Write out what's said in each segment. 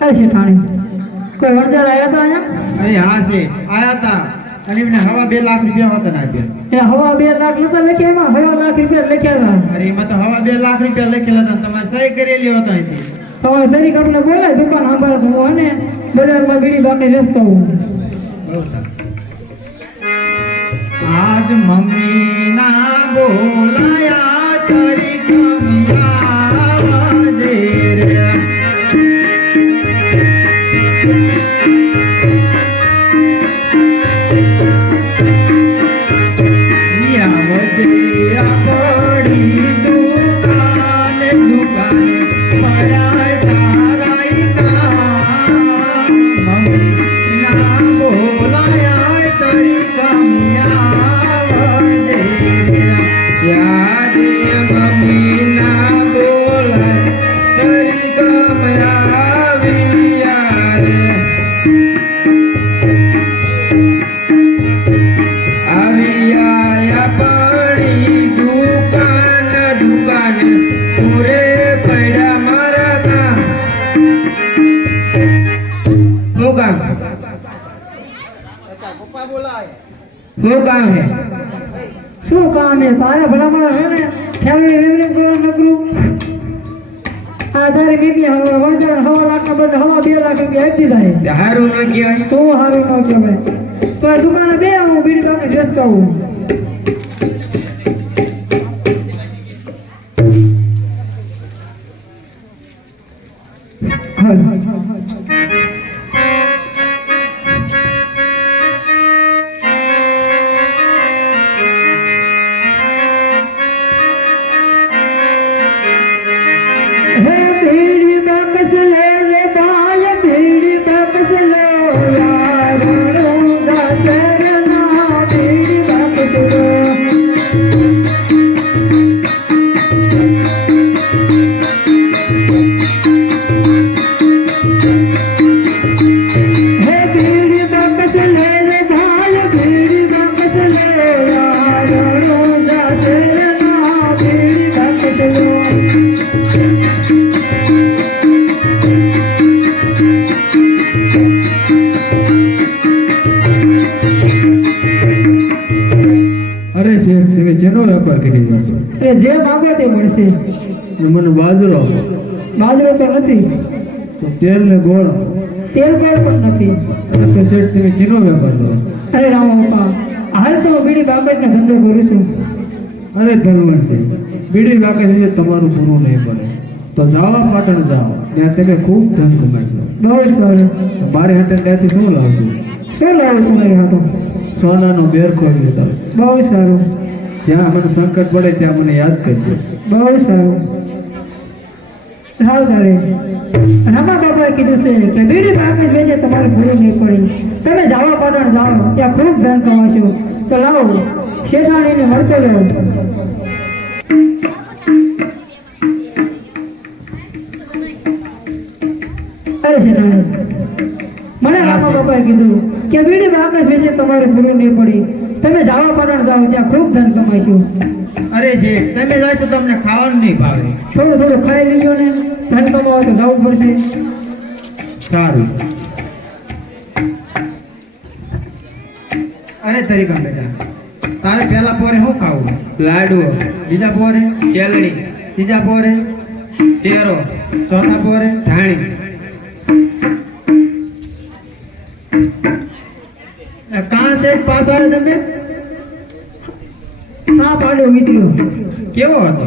શેઠાણી કોઈ વળતર આવ્યા હતા અહીંયા? અરે હા છે. આવ્યા હતા. અને એમને હવા બે લાખ રૂપિયા હતા આપ્યા. એ હવા બે લાખ નતા લખ્યા એમાં? હવા લાખ રૂપિયા લખ્યા હતા. અરે એમાં તો હવા બે લાખ રૂપિયા લખેલા હતા. તમારે સહી કરેલી હતા અહીંથી. તમારે સરી કાપને દુકાન સંભાળે હું અને બજારમાં બીડી બાકી વેચતો હું આજ મમ્મી ના બોલાયા તારી કમિયા તારી હવે વળતર હવા લાખ ના હવા બે લાખ રૂપિયા આપી દીધા હારું ન કહેવાય. તો હારું ન કહેવાય. તો આ દુકાને બે હું બીડી તમને હું હે જે માંગે તે મળશે. મને બાજરો. બાજરો તો નથી. તેલ ને ગોળ. તેલ ગોળ પણ નથી. તો શેઠ તમે ચીનો વેપાર કરો? અરે રામ પપ્પા હાલ તો બીડી બાબતનો ધંધો કરું છું. અરે ધનવંતી બીડી લાગે છે તમારું પૂરું નહીં પડે તો જાવા પાટણ જાઓ. ત્યાં તમે ખૂબ ધન કમાશો બહુ જ સારું. મારે હાથે ત્યાંથી શું લાવજો શું લાવું છું હા હાથો? સોનાનો બેરખો બહુ સારું. જ્યાં મને સંકટ પડે ત્યાં મને યાદ કરજો. બહુ સારું. સારું સારું. રામા બાપાએ કીધું છે કે બીડી બાબત જોઈએ તમારે ભૂલું નહીં પડી. તમે જાવા પાટણ, જાઓ. ત્યાં ખૂબ ધન કમાશો. તો લાવો, શેઠાણીને મળતો લેવો મને રામા બાપાએ કીધું કે બીડી બાબત જોઈએ તમારે ભૂલું નહીં પડી. તમે જાવા પરણ જાઓ ત્યાં ખૂબ ધન કમાઈશું અરે જે તમે જાય તો તમને ખાવાનું નહીં ભાવે. થોડું થોડું ખાઈ લીધો ને ધન કમાવો તો જવું પડશે. સારું. અરે તરીકા બેટા તારે પહેલા પોરે શું ખાવું? લાડુ બીજા પોરે? કેલડી ત્રીજા પોરે? શેરો ચોથા પોરે? ધાણી. કાં પાસ આવે તમે હા પાડો મિત્રો. કેવો હતો?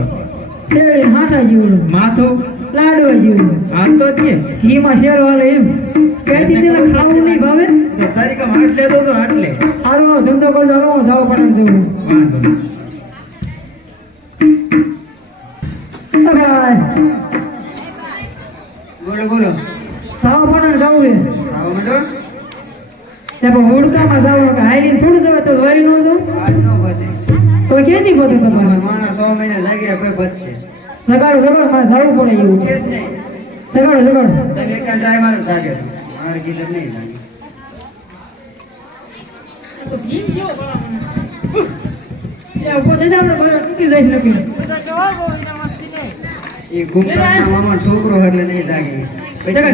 શેર હાથા જીવડો માથો? લાડવા જીવડો આ તો છે. ઘીમાં શેર વાળો એમ. કહેતી તેને ખાવું નહીં ભાવે. તારીકા હાટ લેતો તો આટલે. હારો ધંધો કરજો હારો જાવ. પડે વાંધો બોલો બોલો. સાવ પડે જવું એ. સાવ મંડો ત્યાં પણ હુડકામાં જાવ કે હાઈલીને થોડું જવે તો વરી ન જાવ તો ક્યાંથી બધું તમારે? માણસ સો મહિના લાગ્યા કોઈ બચશે સગાડો સગાડો મારે જવું પડે એવું. છે જ નહીં. સગાડો સગાડો તમે એક મારો જાગે મારે કીધું નહીં લાગે. ત્યાં ઉપર જઈને આપણે બહાર નીકળી જઈશ નક્કી એ કુંભારના મામા છોકરો એટલે નહીં જાગે. જગત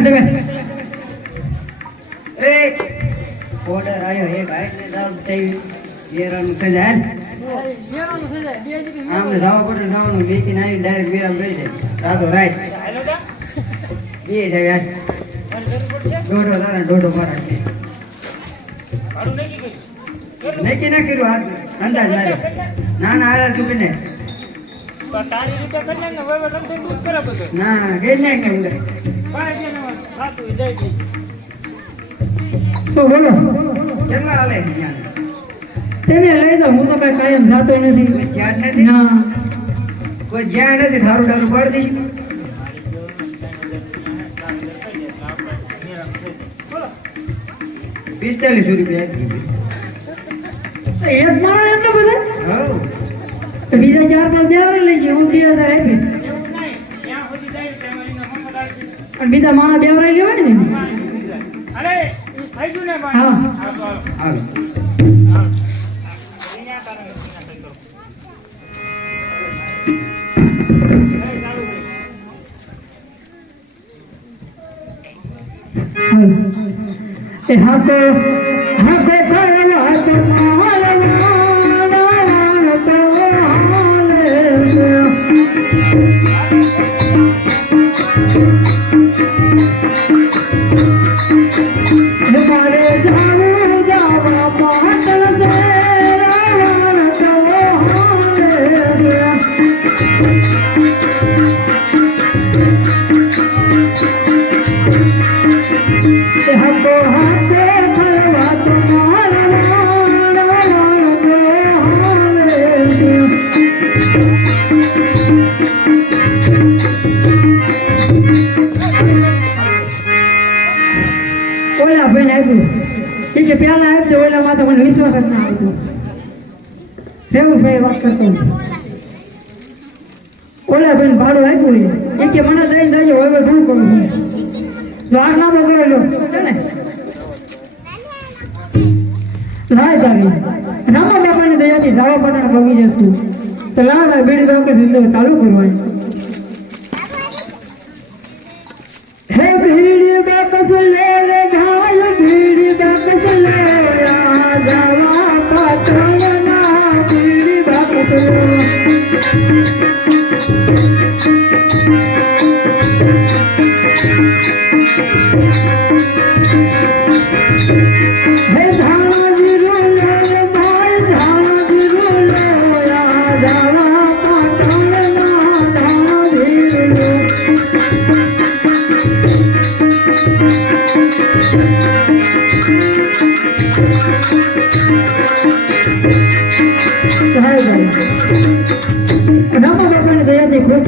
ઓર્ડર આવ્યો એક હાઈટ ને થઈ વેરાનું થઈ જાય આમ જવા પડે જવાનું મેકીને આવીને ડાયરેક્ટ વેરામ બે જાય. યાર દોઢો તારા દોઢો મારા નક્કી ના હાથ. અંદાજ મારે. ના ના અંદર. તો બોલો. કેટલા હાલે? તેને લઈ દો હું તો કઈ કાયમ જાતો નથી. કોઈ જ્યાં નથી? ના. કોઈ જ્યાં નથી ધારું પાડી દઈશું. પિસ્તાલીસો રૂપિયા તો એક માણસ એટલો બધો? તો બીજા ચાર પાંચ દેવા લઈ ગયો હું આવશે. પણ બીજા માણસ દેવરાઈ લેવાય ને એ થઈ ગયું ને ઓલા ભાઈને આપ્યું. કે પહેલા આવ્યો ઓલા તો મને વિશ્વાસ જ ના આવતો રેવું ભાઈ વાત કરતો ઓલા ભાઈને ભાડું આપ્યું એ. એ કે મને લઈને જઈએ હવે શું કરું છું ના બગડેલો લાય તારી રામા બાપાની દયાથી ધાવા પટાણ ભોગી જશું. તો લાલ બીડી કે ધંધો ચાલુ કરવાની દયાથી ખૂબ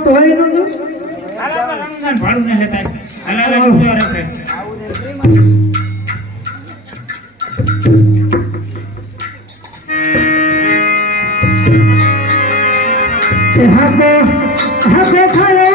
તો હોય નતું હાલો, રમજાન ભાડું લેતા. રહેશે. તે મારવાનો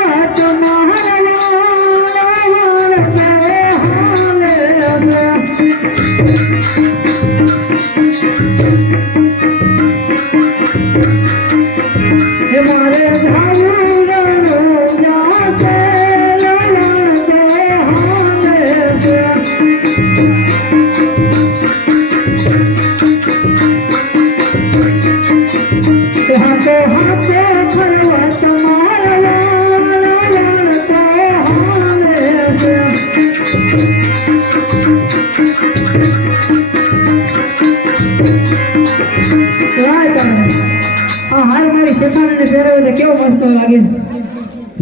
લાય તમે આ હાર મારી શેતાનને પહેરાવે કેવો મસ્ત લાગે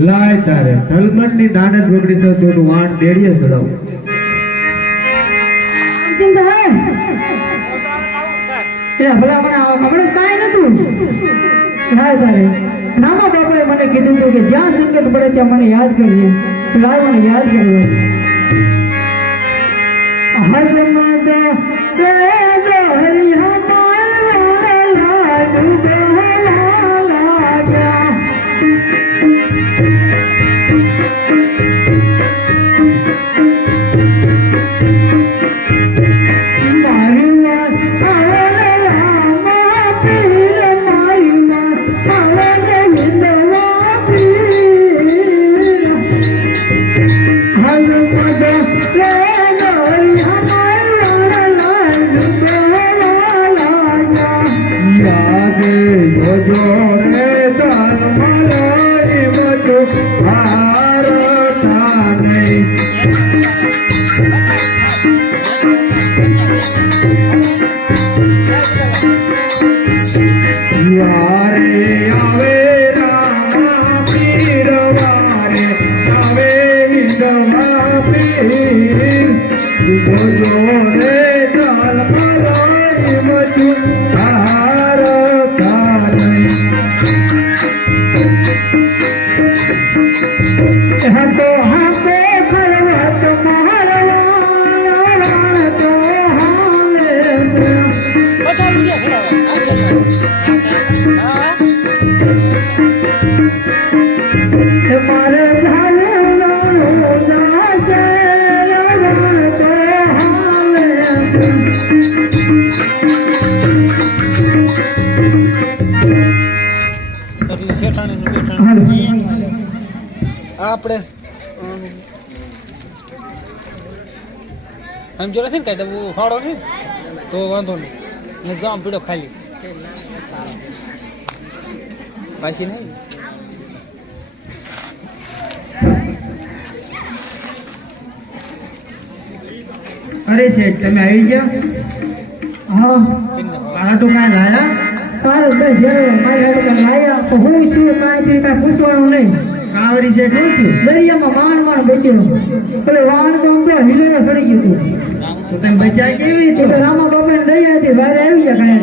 લાય તારે સલમાનની દાનત બગડી તો થોડું વાણ દેડીએ ચડાવું ચિંતા હે તો આવું થાય. તે ભલા મને કીધું કે જ્યાં સંકટ પડે ત્યાં મને યાદ કરજે લાય મને યાદ કર્યો હર તે રે ચાલ મારો બધું આપણે સમજો નથી ને કઈ ફાળો નહીં. તો વાંધો નહીં. જામ પીડો ખાલી. પાછી નહીં? અરે શેઠ, તમે આવી ગયા? હા તારા તો કાંઈ લાયા? સારું, બસ, જ્યારે મારી લાયા, તો હું છું થી કાંઈ પૂછવાનું નહીં? કાવરી શેઠ શું દરિયામાં માણ માણ બચ્યું એટલે વાણ તો આમ તો હિલોરે સડી ગયું હતું તો તમે બચ્યા કેવી એટલે રામા બાપા દરિયા હતી બહાર આવી ગયા કાંઈ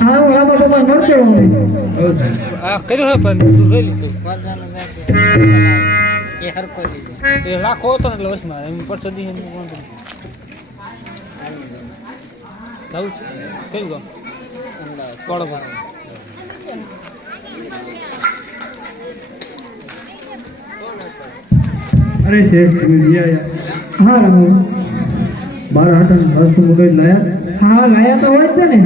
હા હું રામા બાપા મળતો હું આ કર્યું હે પણ તું જોઈ લીધું. એ લાખો હતો એટલે વચમાં. એમ પરસો દી એમ. કયું અરે શેઠ તમે હા રામ બાર હાટન રસ મગજ લાયા? હા લાયા તો હોય છે ને.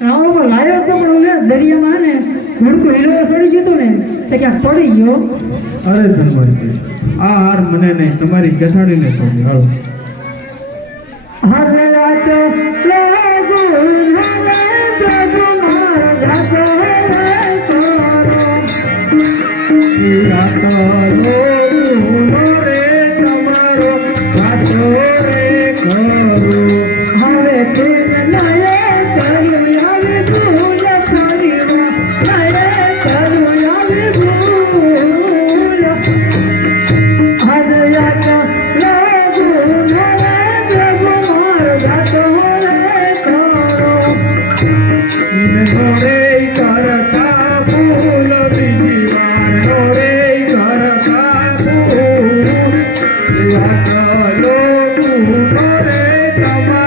બાપા લાયો તો પણ ઓલે દરિયામાં ને ઘૂડતું હિલોરે સડી ગયું ને તો ક્યાંક પડી ગયો. અરે ધનવાજી આ હાર મને નહીં તમારી ગઠાડીને સોંપી હાલો. હર લાગુ করো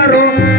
તમારો